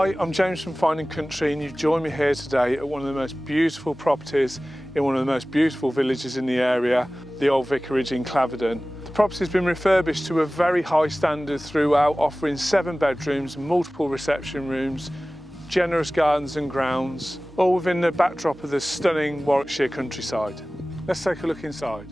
Hi, I'm James from Fine & Country and you've joined me here today at one of the most beautiful properties in one of the most beautiful villages in the area, the Old Vicarage in Claverdon. The property has been refurbished to a very high standard throughout, offering 7 bedrooms, multiple reception rooms, generous gardens and grounds, all within the backdrop of the stunning Warwickshire countryside. Let's take a look inside.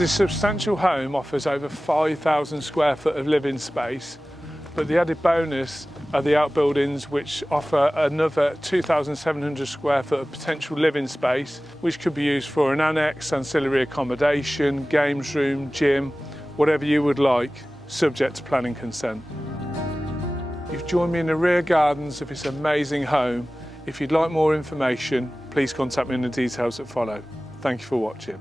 This substantial home offers over 5,000 square foot of living space, but the added bonus are the outbuildings, which offer another 2,700 square foot of potential living space, which could be used for an annex, ancillary accommodation, games room, gym, whatever you would like, subject to planning consent. You've joined me in the rear gardens of this amazing home. If you'd like more information, please contact me in the details that follow. Thank you for watching.